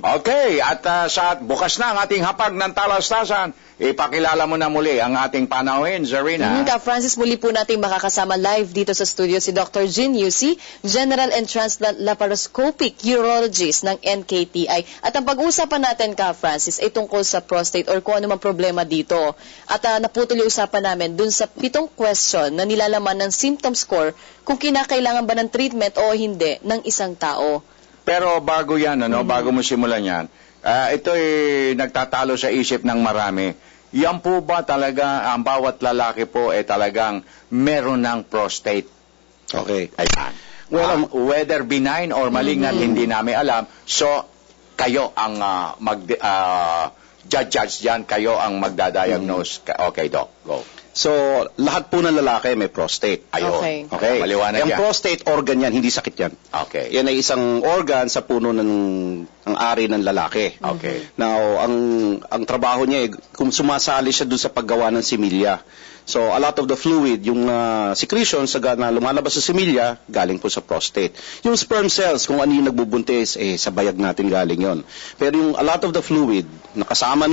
Okay, at sa bukas na ang ating hapag ng talastasan, ipakilala mo na muli ang ating panauhin, Zarina. Ka Francis, muli po nating makakasama live dito sa studio si Dr. Jean Yusi, General and Transplant Laparoscopic Urologist ng NKTI. At ang pag-uusapan natin, Ka Francis, ay tungkol sa prostate or kung ano mang problema dito. At naputol yung usapan namin dun sa 7 question na nilalaman ng symptom score kung kinakailangan ba ng treatment o hindi ng isang tao. Pero bago yan, bago mo simulan yan, ito'y nagtatalo sa isip ng marami. Yan po ba talaga, ang bawat lalaki po talagang meron ng prostate? Okay. Ayan. Well, whether benign or malignant, hindi namin alam. So, kayo ang judge dyan, kayo ang magdadiagnose. Okay, Doc, go. So, lahat po ng lalaki may prostate. Ayun. Okay. Maliwanag Yung yan. prostate organ yan, hindi sakit yan. Okay. Yan ay isang organ sa puno ng ang ari ng lalaki. Okay. Now, ang trabaho niya kung sumasali siya doon sa paggawa ng similya. So, a lot of the fluid, yung secretions na lumalabas sa similya, galing po sa prostate. Yung sperm cells, kung ano yung nagbubuntis, sa bayag natin galing yon. Pero yung a lot of the fluid, nakasama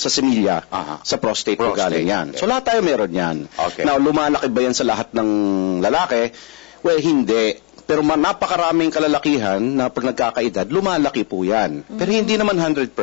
sa similya, sa prostate po galing yan. Okay. So, lahat tayo meron yan. Okay. Now, lumalaki ba yan sa lahat ng lalaki? Well, hindi. Pero napakaraming kalalakihan na pag nagkakaedad, lumalaki po yan. Pero hindi naman 100%.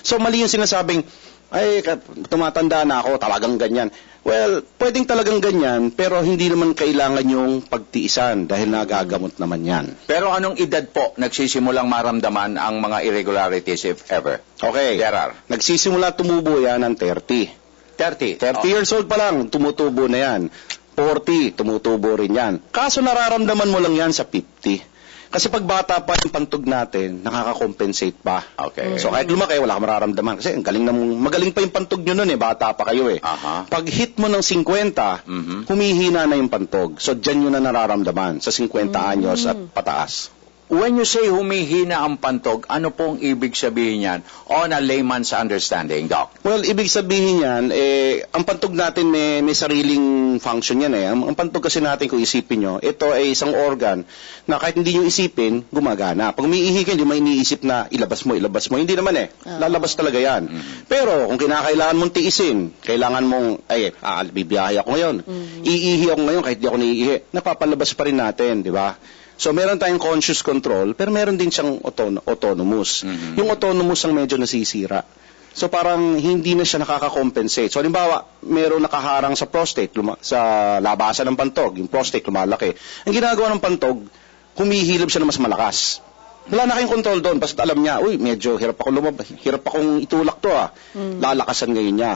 So, mali yung sinasabing, ay, tumatanda na ako, talagang ganyan. Well, pwedeng talagang ganyan, pero hindi naman kailangan yung pagtiisan dahil nagagamot naman yan. Pero anong edad po nagsisimulang maramdaman ang mga irregularities, if ever? Okay. Gerard. Nagsisimula tumubo yan ng 30. 30. 30 years old pa lang, tumutubo na yan. 40, tumutubo rin yan. Kaso nararamdaman mo lang yan sa 50. Kasi pag bata pa yung pantog natin, nakaka-compensate pa. Okay. So kahit lumaki, wala kang mararamdaman. Kasi magaling pa yung pantog nyo nun bata pa kayo Pag hit mo ng 50, humihina na yung pantog. So dyan yun na nararamdaman, sa 50 anyos at pataas. When you say humihina ang pantog, ano pong ibig sabihin yan on a layman's understanding, Doc? Well, ibig sabihin yan, ang pantog natin may sariling function yan Ang pantog kasi natin, kung isipin nyo, ito ay isang organ na kahit hindi nyo isipin, gumagana. Pag umiihi ka, hindi mo iniisip na ilabas mo. Hindi naman Lalabas talaga yan. Pero kung kinakailangan mong tiisin, kailangan mong, bibiyahe ako ngayon. Iihi ako ngayon kahit di ako naiihi. Napapalabas pa rin natin, di ba? So, meron tayong conscious control, pero meron din siyang autonomous. Yung autonomous ang medyo nasisira. So, parang hindi na siya nakaka-compensate. So, halimbawa, meron nakaharang sa prostate, sa labasan ng pantog, yung prostate lumalaki. Ang ginagawa ng pantog, humihilab siya na mas malakas. Wala na kayong control doon, basta alam niya, medyo hirap akong itulak to Lalakasan ngayon niya.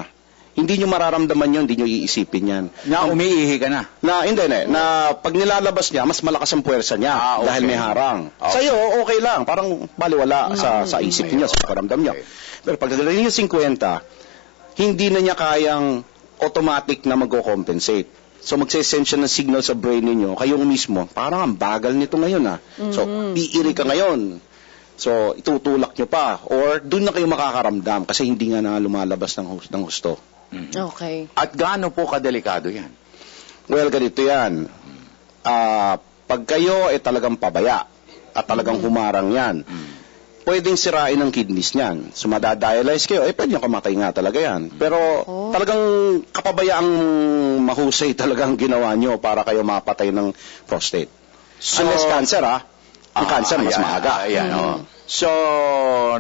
Hindi nyo mararamdaman yun, hindi nyo iisipin yan. Na umiihi ka na? Hindi. Na pag nilalabas niya, mas malakas ang puwersa niya dahil may harang. Okay. Sa'yo, okay lang. Parang baliwala sa isip niya, sa paramdam niya. Pero pag nagdating yung 50, hindi na niya kayang automatic na mag-compensate. So magsisend siya ng signal sa brain ninyo, kayong mismo, parang ang bagal nito ngayon So, piiri ka ngayon. So, itutulak nyo pa. Or, doon na kayo makakaramdam kasi hindi nga na lumalabas ng husto. Okay. At gaano po kadelikado yan? Well, ganito yan. Pag kayo talagang pabaya at talagang humarang yan, pwedeng sirain ang kidneys niyan. So, madadialyze kayo, pwede nyo kamatay nga talaga yan. Pero, talagang kapabayaang mahusay talagang ginawa nyo para kayo mapatay ng prostate. So, unless cancer, ang cancer mas maaga. So,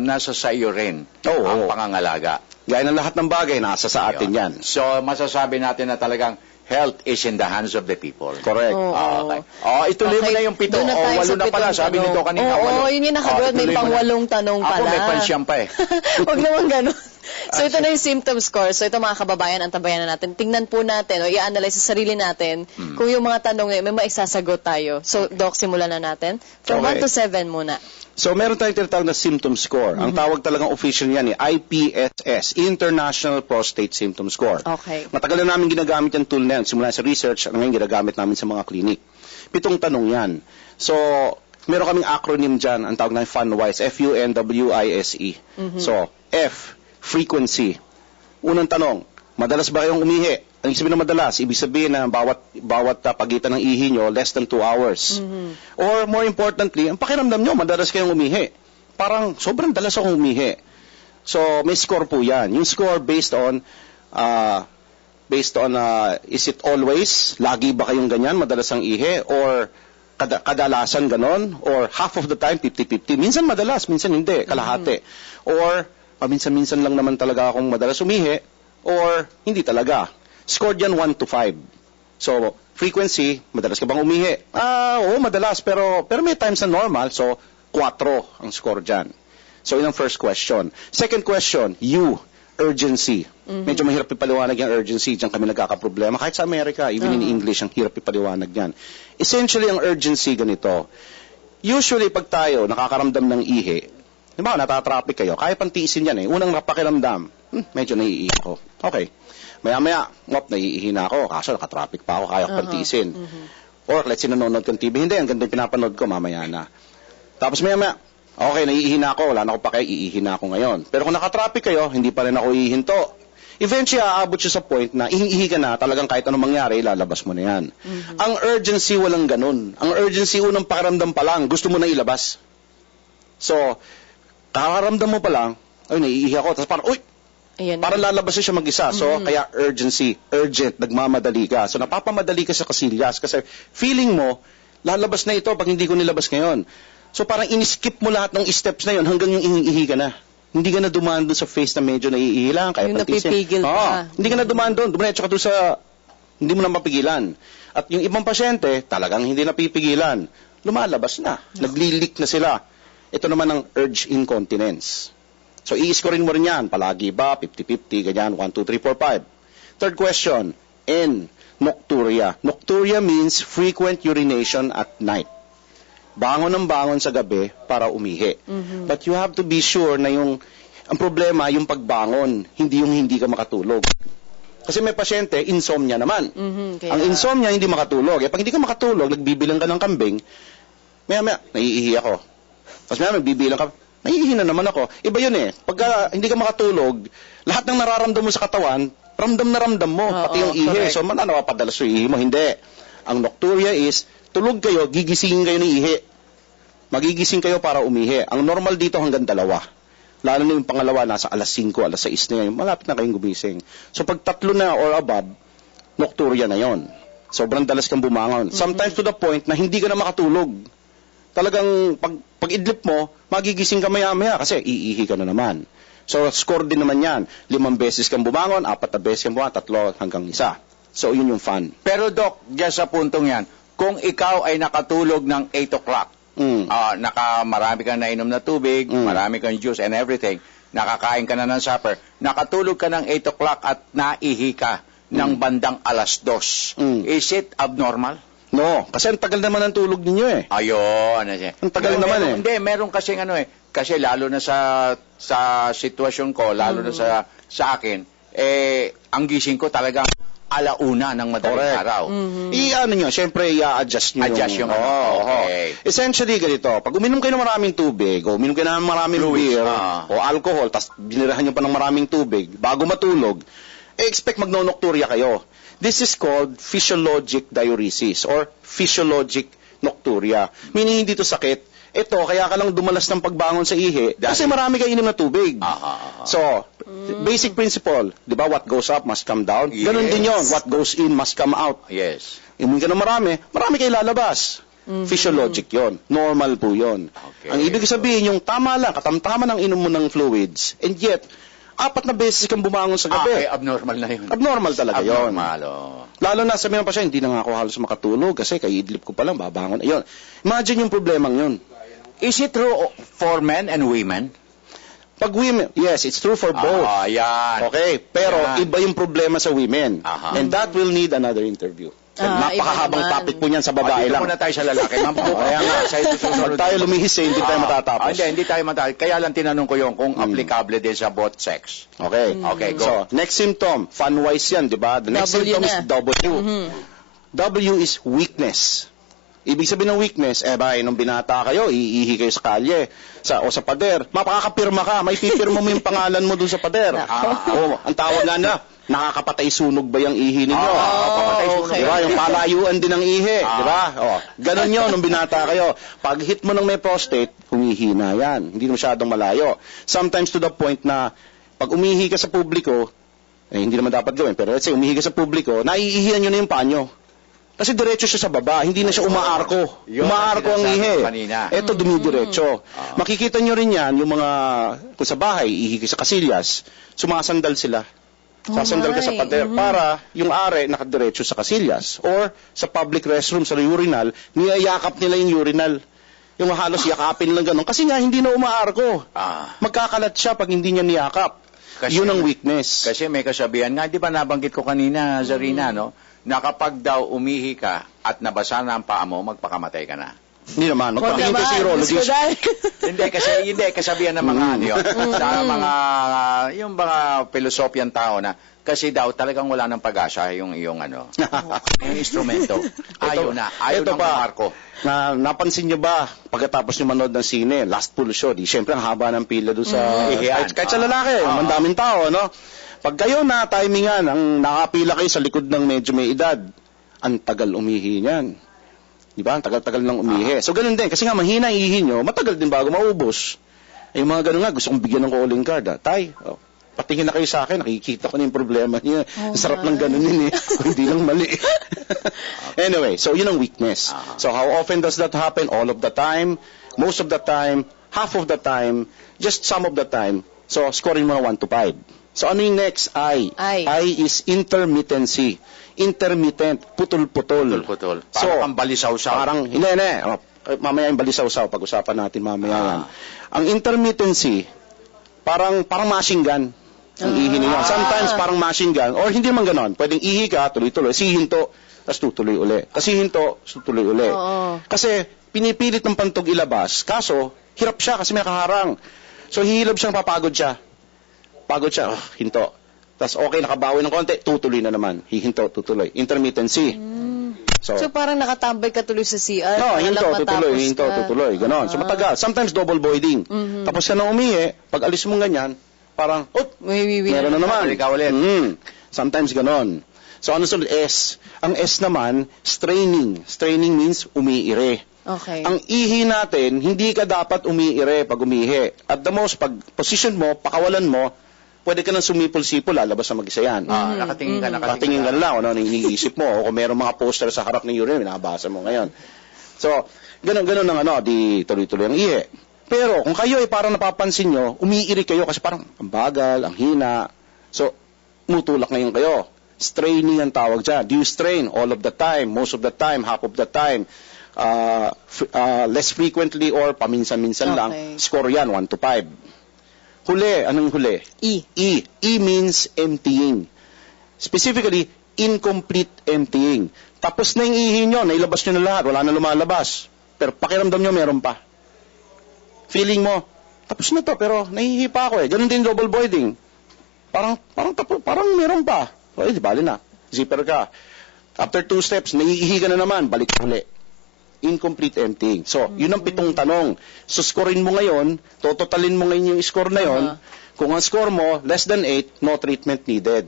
nasa sa iyo rin ang pangangalaga. Gaya ng lahat ng bagay, nasa sa atin yan. So, masasabi natin na talagang health is in the hands of the people. Correct. Okay. Ituloy mo na yung 7 o 8 na pala. Sabi nito kanina, 8. Yun yung nakagulat. May pang-8 tanong pala. Ako may pansyam pa Huwag naman ganun. So, ito na yung symptom score. So, ito mga kababayan, antabayan na natin. Tingnan po natin, i-analyze sa sarili natin kung yung mga tanong may maisasagot tayo. So, Doc, simulan na natin. From 1 to 7 muna. So, meron tayong tinatawag na symptom score. Ang tawag talagang official yan IPSS, International Prostate Symptom Score. Okay. Matagal na namin ginagamit yung tool na yan. Simula sa research, ngayon ginagamit namin sa mga clinic. 7 tanong yan. So, meron kaming acronym dyan. Ang tawag na FUNWISE, F-U-N-W-I-S-E. So, F, frequency. Unang tanong, madalas ba kayong umihi? Ang ibig sabihin na madalas, ibig sabihin na bawat pagitan ng ihi nyo, less than 2 hours. Or more importantly, ang pakiramdam nyo, madalas kayong umihi. parang sobrang dalas akong umihi. So, may score po yan. Yung score based on, is it always, lagi ba kayong ganyan, madalas ang ihi, or kadalasan ganon, or half of the time, 50-50. Minsan madalas, minsan hindi, kalahati. Or, minsan-minsan lang naman talaga akong madalas umihi, or hindi talaga. Scored yan 1 to 5. So, frequency, madalas ka bang umihi? Oo, madalas, pero may times na normal, so 4 ang score dyan. So, yun ang first question. Second question, urgency. Medyo mahirap ipaliwanag yung urgency. Diyan kami nagkakaproblema. Kahit sa Amerika, even in English, ang hirap ipaliwanag yan. Essentially, ang urgency ganito. Usually, pag tayo nakakaramdam ng ihi, di ba, natatraffic kayo, kaya pang tiisin yan eh. Unang napakiramdam, medyo naiihi ko. Okay. Maya-maya, naiihi na ako. Kaso nakatraffic pa ako, kaya pang tiisin. Or, let's say, nanonood kang TV. Hindi, ang ganda yung pinapanood ko, mamaya na. Tapos maya-maya, okay, naiihi na ako, wala na ako pa kayo, iihi na ako ngayon. Pero kung nakatraffic kayo, hindi pa rin ako iihinto. Eventually, aabot siya sa point na iihi ka na, talagang kahit anong mangyari, lalabas mo na yan. Ang urgency, walang ganun. Ang urgency, unang pakiramdam pa lang, gusto mo na ilabas. So, kakaramdam mo pa lang, ay, naiihi ako, tapos parang, uy, Ayan. parang lalabas siya mag-isa. So, kaya urgency, urgent, nagmamadali ka. So, napapamadali ka sa kasilyas kasi feeling mo, lalabas na ito pag hindi ko nilabas ngayon. So parang in-skip mo lahat ng steps na yon hanggang yung ihi ka na. Hindi ka na dumaan doon sa face na medyo naiihi lang. Kaya Yung napipigil pa. Hindi ka na dumaan doon. Dumiretso ka doon sa hindi mo na mapigilan. At yung ibang pasyente, talagang hindi napipigilan. Lumalabas na. Nagli-leak na sila. Ito naman ang urge incontinence. So i-scorein mo rin yan. Palagi ba? 50-50, ganyan. 1, 2, 3, 4, 5. Third question. Nocturia. Nocturia means frequent urination at night. Bangon ng bangon sa gabi para umihi. But you have to be sure na ang problema, yung pagbangon, hindi yung hindi ka makatulog. Kasi may pasyente, insomnia naman. Ang insomnia, hindi makatulog. Pag hindi ka makatulog, nagbibilang ka ng kambing, maya-maya, naiihi ako. Tapos maya-maya, nagbibilang ka, naiihi na naman ako. Iba yun eh. Pag hindi ka makatulog, lahat ng nararamdam mo sa katawan, ramdam na ramdam mo, pati yung ihi. Correct. So, napapadalas yung ihi mo. Hindi. Ang nocturia is, tulog kayo, gigisingin kayo ng ihi. Magigising kayo para umihi. Ang normal dito hanggang 2. Lalo na yung pangalawa, nasa alas 5, alas 6 na ngayon. Malapit na kayong gumising. So pag 3 na or above, nocturia na yon. Sobrang dalas kang bumangon. Sometimes to the point na hindi ka na makatulog. Talagang pag idlip mo, magigising ka maya-maya kasi iihi ka na naman. So score din naman yan. 5 beses kang bumangon, 4 na beses kang bumangon, 3 hanggang 1. So yun yung fun. Pero Doc, dyan sa puntong yan, kung ikaw ay nakatulog ng 8 o'clock, marami kang nainom na tubig, marami kang juice and everything, nakakain ka na ng supper, nakatulog ka ng 8 o'clock at naihi ka ng bandang alas 2. Is it abnormal? No, kasi ang tagal naman ng tulog ninyo eh. Ayun. Ang tagal naman eh. Hindi, meron kasing kasi lalo na sa sitwasyon ko, lalo na sa akin, ang gising ko talagang alauna ng madaling araw. I-ano nyo, syempre i-adjust nyo. Adjust yung okay. Essentially, ganito, pag uminom kayo ng maraming tubig, o uminom kayo ng maraming beer, o alcohol, tapos binirahan nyo pa ng maraming tubig, bago matulog, expect magno-nocturia kayo. This is called physiologic diuresis or physiologic nocturia. Meaning hindi to sakit. Ito, kaya ka lang dumalas ng pagbangon sa ihi kasi marami kayo inom na tubig. So, basic principle, di ba, what goes up must come down. Yes. Ganun din yon, what goes in must come out. Yes. Inom ka ng marami kayo lalabas. Physiologic yon, normal po yon. Okay. Ang ibig sabihin, yung tama lang, katamtaman ang inom mo ng fluids, and yet, 4 na beses kang bumangon sa gabi. Abnormal na yun. Abnormal talaga yon. Abnormal, Lalo na sabi ng pa siya, hindi na nga ako halos makatulog kasi kaidlip ko pa lang, babangon. Ayun. Imagine yung problemang yun. Is it true for men and women? Pag women, yes, it's true for both. Yan. Okay, pero Yan. iba yung problema sa women. And that will need another interview. Napakahabang iba naman. topic po niyan sa babae Dito lang. muna tayo sa lalaki. Kaya nga, sa ito susunod. Pag tayo lumihis hindi tayo matatapos. Hindi tayo matatapos. Kaya lang tinanong ko yung kung applicable din sa both sex. Okay. Okay, go. So, next symptom, fun-wise yan, di ba? The next W symptom is na. W. W is weakness. Ibig sabihin ng weakness, nung binata kayo, iihi kayo sa kalye, o sa pader, mapakakapirma ka, may pipirma mo yung pangalan mo dun sa pader. Ang tawag nga na, nakakapatay sunog ba yung ihi ninyo? Papatay sunog. okay. Diba? Yung palayuan din ng ihi. Diba? Ganon yun nung binata kayo. Pag hit mo ng may prostate, humihina yan. Hindi masyadong malayo. Sometimes to the point na pag umihi ka sa publiko, hindi naman dapat gawin, pero let's say umihi ka sa publiko, naiihihan nyo na yung panyo. Kasi diretso siya sa baba, hindi na siya umaarko. Yun Umaarko ang sinasabi ihi. ko kanina. Ito dumidiretso. Makikita nyo rin yan, yung mga, kung sa bahay, ihi ka sa kasilyas, sumasandal sila. Sasandal ka sa pader para yung are nakadiretso sa kasilyas. Or sa public restroom, sa urinal, niyayakap nila yung urinal. Yung halos yakapin lang ganun. Kasi nga, hindi na umaarko. Magkakalat siya pag hindi niya niyakap. Kasi- Yun ang weakness. Kasi may kasabihan nga, di ba nabanggit ko kanina, Zarina, no? Na kapag daw umihi ka at nabasa na ang paa mo, magpakamatay ka na. Hindi naman. Magpatingin kayo sa urologist. Hindi, kasabihan ng mga ano yun. Sa mga, yung mga pilosopyan tao na, kasi daw talagang wala ng pag-asa yung ano, yung instrumento. Ayaw na Ito ba, Marco. napansin niyo ba, pagkatapos niyo manood ng sine, last full show, siyempre ang haba ng pila doon sa, kahit sa lalaki, mandaming tao, no? Pag kayo na timingan, ang nakapila kayo sa likod ng medyo may edad, ang tagal umihi niyan. Di ba? Ang tagal-tagal nang umihi. So, ganun din. Kasi nga, mahina ang ihi nyo, matagal din bago maubos. Yung mga ganun nga, gusto kong bigyan ng calling card. Tay, patingin na kayo sa akin, nakikita ko na yung problema niya. Sarap ng ganunin eh. Hindi lang mali. Anyway, so yun ang weakness. So, how often does that happen? All of the time, most of the time, half of the time, just some of the time. So, scoring mo na 1 to 5. So, ano yung next? I. I is intermittency. Intermittent, putol-putol. Putol. So, Parang balisaw-saw. Parang, hindi. Mamaya yung balisaw-saw, pag-usapan natin mamaya yan. Ang intermittency, parang machine gun. Ang ihi niya. Sometimes parang machine gun, or hindi naman ganon. Pwedeng ihi ka, tuloy-tuloy. Sihinto, tapos tutuloy uli. Kasi hinto, tutuloy uli. Kasi pinipilit ng pantog ilabas, kaso hirap siya kasi may kaharang. So hihilab siyang papagod siya. Pagod siya, hinto. Tapos okay, nakabawi ng konti, tutuloy na naman. Hihinto, tutuloy. Intermittency. So parang nakatambay ka tuloy sa CR. No, hinto, walang tutuloy, matapos hinto, ka. tutuloy. Ganon. So matagal. Sometimes double voiding. Tapos ka na umihi, pag alis mo ganyan, parang, May wiwi meron na naman. Balik ka ulit. Sometimes ganon. So ano sunod? S. Ang S naman, straining. Straining means umiire. Okay. Ang ihi natin, hindi ka dapat umiire pag umihi. At the most, pag position mo, pakawalan mo, pwede ka nang sumipol-sipol, lalabas na mag-isa yan. Nakatingin ka. Nakatingin ka lang, ano iniisip mo, o kung meron mga poster sa harap ng urine, binabasa mo ngayon. So, ganun ang di tuloy-tuloy ang ihi. Pero, kung kayo ay parang napapansin nyo, umiiri kayo kasi parang ang bagal, ang hina. So, mutulak ngayon kayo. Straining ang tawag dyan. Do you strain all of the time, most of the time, half of the time, less frequently, or paminsan-minsan lang? Score yan, 1 to 5. Huli, anong huli? E. E means emptying. Specifically, incomplete emptying. Tapos na yung ihi nyo, nailabas nyo na lahat, wala na lumalabas. Pero pakiramdam nyo, meron pa. Feeling mo, tapos na to, pero nahihi pa ako eh. Ganun din double voiding. Parang meron pa. O, di bali na. Zipper ka. After 2 steps, naiihi ka na naman, balik uli. Incomplete emptying. So, yun ang 7 tanong. So, scorein mo ngayon, totalin mo ngayon yung score na yon. Kung ang score mo, less than 8, no treatment needed.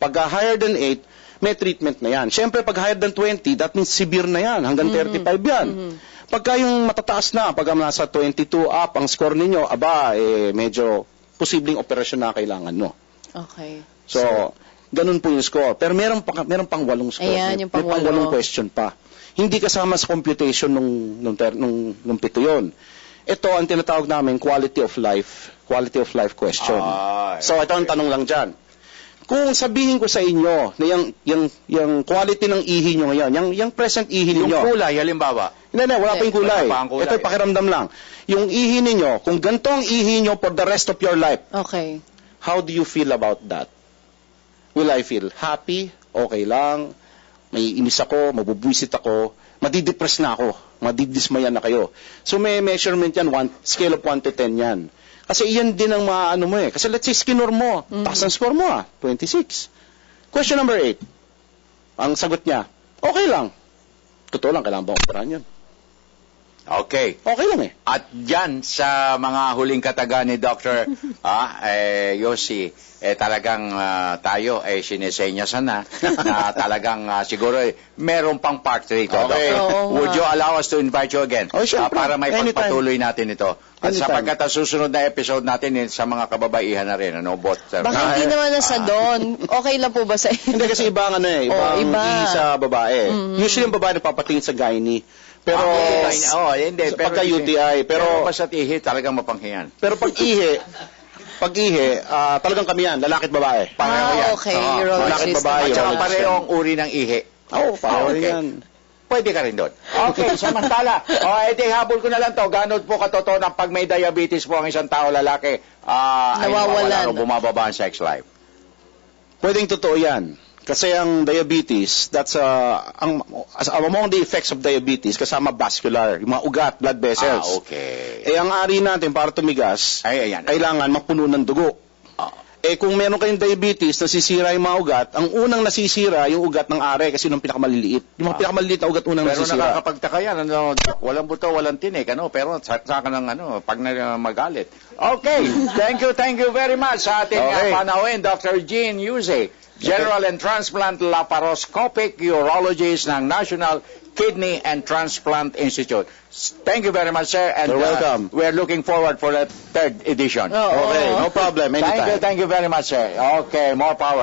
Pagka higher than 8, may treatment na yan. Siyempre, pag higher than 20, that means severe na yan. Hanggang 35 yan. Pagka yung matataas na, pagka nasa 22 up, ang score ninyo, medyo posibleng operasyon na kailangan mo. Okay. So, ganun po yung score. Pero meron pang 8 score. Ayan, yung may pang 8 question pa. Hindi kasama sa computation nung 7 yun. Ito ang tinatawag namin quality of life question. So ito ang tanong lang dyan. Kung sabihin ko sa inyo na yung quality ng ihi nyo ngayon, yung present ihi ninyo. Yung kulay, halimbawa. Hindi, wala pa yung kulay. Wala pa ang kulay. Ito'y pakiramdam lang. Yung ihi ninyo, kung ganito ang ihi nyo for the rest of your life, Okay. how do you feel about that? Will I feel happy? Okay lang? May inis ako, mabubwisit ako, madidepress na ako, madidismaya na kayo. So may measurement yan, scale of 1 to 10 yan. Kasi iyan din ang maano mo eh. Kasi let's say skinor mo, taas ang score mo 26. Question number 8. Ang sagot niya, okay lang. totoo lang, kailangan bang operahan yun? Okay. Okay lang eh. At dyan sa mga huling kataga ni Dr. Yossi, talagang tayo sinesenyasan na talagang siguro meron pang part 3 ito. Okay. Doctor. Oo nga. Would you allow us to invite you again? Oh, syempre. Para may Anytime. pagpatuloy natin ito. At Anytime. sapagkat ang susunod na episode natin sa mga kababaihan na rin, ano, both. Baka hindi naman nasa doon. Okay lang po ba sa inyo? Hindi kasi ibang ibang iba. ihi sa babae. Usually yung babae napapatingin sa gynae. Pero hindi. pagka UTI, Pero pero basta ihi, talagang mapanghiyan. pero pag ihi, talagang kami yan, lalaki at babae. Pareho yan. Okay, Oo. urologist. Malaki babae, At saka urologist. pareho ang uri ng ihi. Oo, pareho Okay. yan. Pwede ka rin doon. Okay, samantala. edi habol ko na lang to. Gano'n po katotoo na pag may diabetes po ang isang tao lalaki, ay Nawawalan. nawawala o bumababa ang sex life. Pwedeng totoo yan. Kasi ang diabetes, among the effects of diabetes, kasama vascular, yung mga ugat, blood vessels. Okay. Ang ari natin para tumigas, Ayan. kailangan mapuno ng dugo. Kung meron kayong diabetes, nasisira yung mga ugat, ang unang nasisira yung ugat ng are kasi yung pinakamaliliit. Yung mga pinakamaliliit na ugat unang Pero nasisira. nakakapagtaka yan, walang buto, walang tinik, pero saka ng pag magalit. Okay, thank you very much sa ating Okay. panauhin, Dr. Jean Yuse, General and Transplant Laparoscopic Urologist ng National Kidney and Transplant Institute. Thank you very much, sir. And You're welcome. we're looking forward for the 3rd edition. Oo. Okay, no problem. Anytime. Thank you very much, sir. Okay, more power.